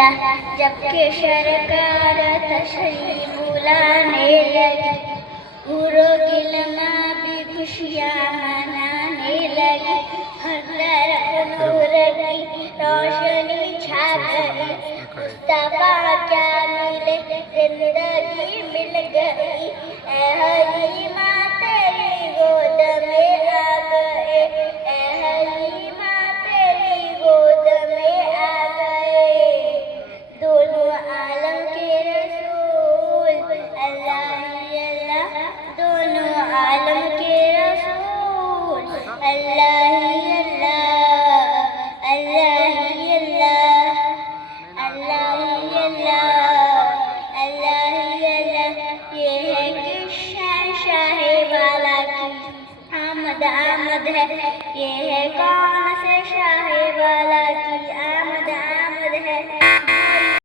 जबकि सरकार तशरीफ बुलाने लगी, हुर्रों की लम्हा भी खुशियाँ मनाने लगी। हर तरफ नूर की रोशनी छा गई, मुस्तफा क्या मिले जिंदगी मिल गई। ऐ हलीमा तेरी गोद में आ गए, ऐ हलीमा तेरी गोद में आ गए। दोनों आलम के रसूल अल्लाह ही अल्लाह, दोनों आलम के रसूल अल्लाह ही अल्लाह, अल्लाह ही अल्लाह, अल्लाह ही अल्लाह, अल्लाह ही अल्लाह। ये है किस्सा शाह वाला की आमद आमद है, ये है कौन